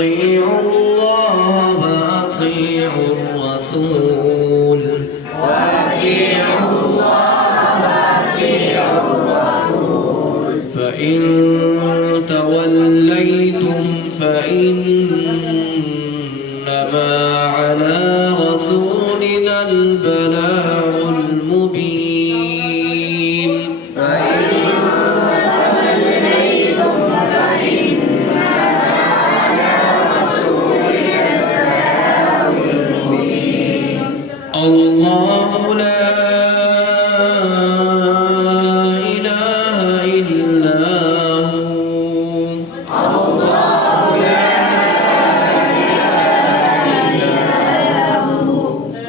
وأطيعوا الله وأطيعوا الرسول فإن توليتم فإنما على رسولنا البلاغ المبين الله لا إله إلا هو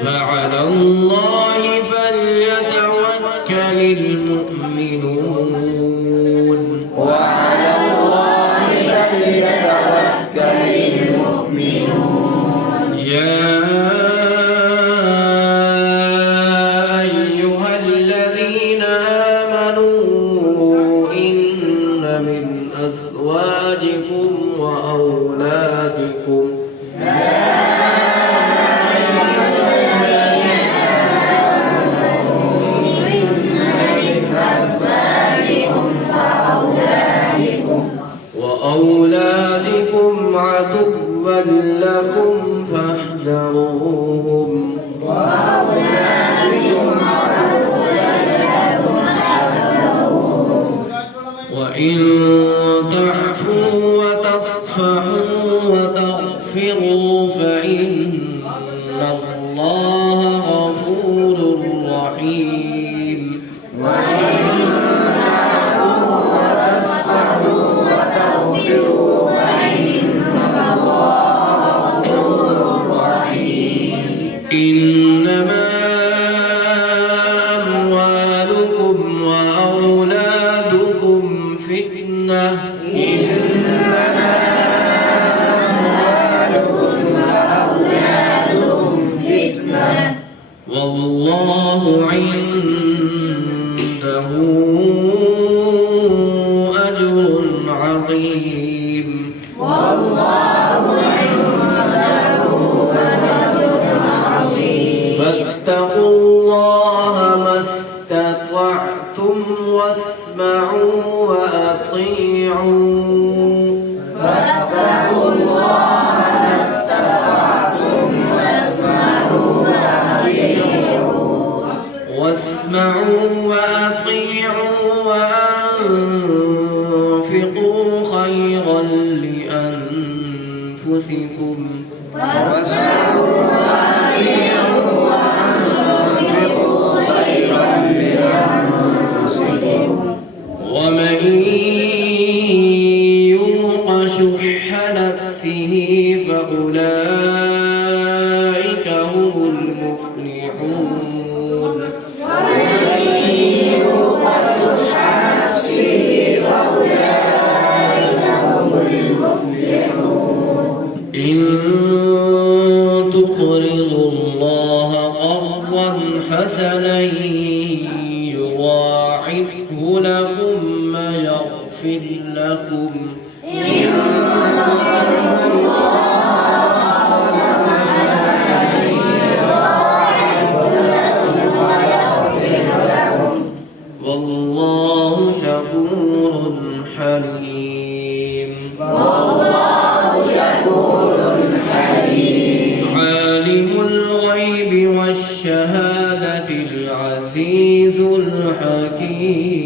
وعلى الله فليتوكل المؤمنون يا أيها الذين آمنوا إن من أزواجكم وأولادكم عدوا لكم فاحذروهم وإن تعفوا وتصفحوا وتغفروا فإن الله غفور رحيم إنما أموالكم وأولادكم فتنة والله عنده أجر عظيم فاتقوا الله ما استطعتم واسمعوا وأطيعوا وأنفقوا خيرا لأنفسكم ومن يوق شح نفسه فأولئك هم المفلحون إن تقرضوا الله قرضا حسنا يضاعفه لكم ويغفر لكم والله شكور حليم عالم الغيب والشهادة العزيز الحكيم